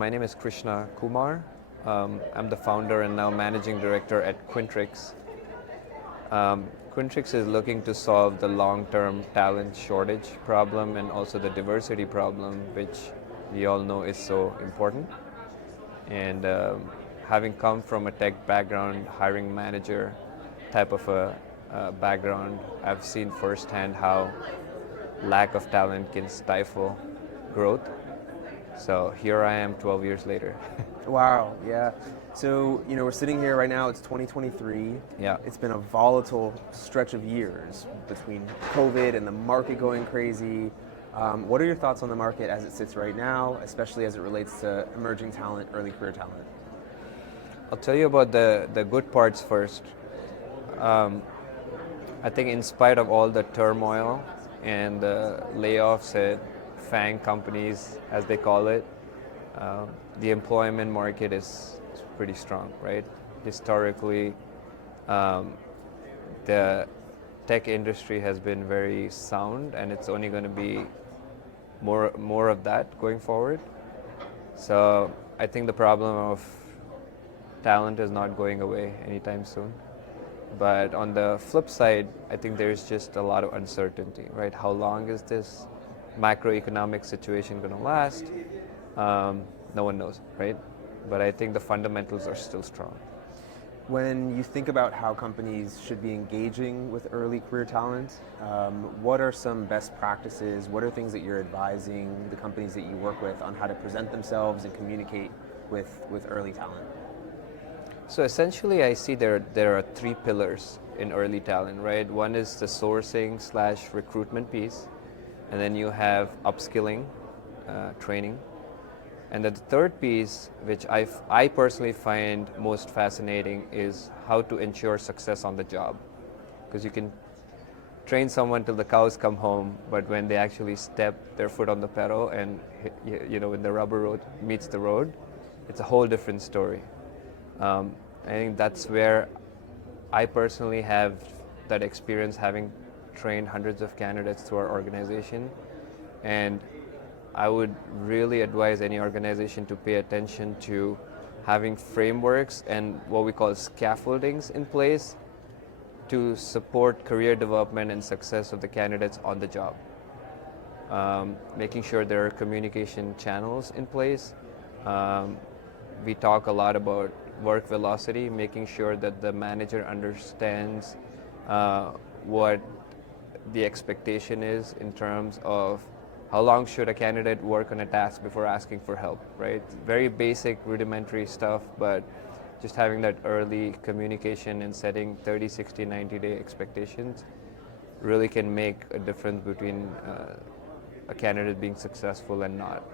My name is Krishna Kumar. I'm the founder and now managing director at Quintrix. Quintrix is looking to solve the long-term talent shortage problem and also the diversity problem, which we all know is so important. And having come from a tech background, hiring manager type of a background, I've seen firsthand how lack of talent can stifle growth. So here I am 12 years later. Wow, yeah. So, we're sitting here right now, it's 2023. Yeah. It's been a volatile stretch of years between COVID and the market going crazy. What are your thoughts on the market as it sits right now, especially as it relates to emerging talent, early career talent? I'll tell you about the good parts first. I think in spite of all the turmoil and the layoffs at FANG companies, as they call it, the employment market is pretty strong, right? Historically, the tech industry has been very sound, and it's only going to be more of that going forward. So I think the problem of talent is not going away anytime soon. But on the flip side, I think there's just a lot of uncertainty, right? How long is this macroeconomic situation going to last? No one knows, right? But I think the fundamentals are still strong. When you think about how companies should be engaging with early career talent, what are some best practices? What are things that you're advising the companies that you work with on how to present themselves and communicate with early talent? So essentially, I see there are three pillars in early talent, right? One is the sourcing/recruitment piece, and then you have upskilling, training. And the third piece, which I personally find most fascinating, is how to ensure success on the job. Because you can train someone till the cows come home, but when they actually step their foot on the pedal and when the rubber road meets the road, it's a whole different story. I think that's where I personally have that experience, having trained hundreds of candidates through our organization. And I would really advise any organization to pay attention to having frameworks and what we call scaffoldings in place to support career development and success of the candidates on the job. Making sure there are communication channels in place. We talk a lot about work velocity, making sure that the manager understands what the expectation is in terms of how long should a candidate work on a task before asking for help, right? Very basic, rudimentary stuff, but just having that early communication and setting 30, 60, 90-day expectations really can make a difference between a candidate being successful and not.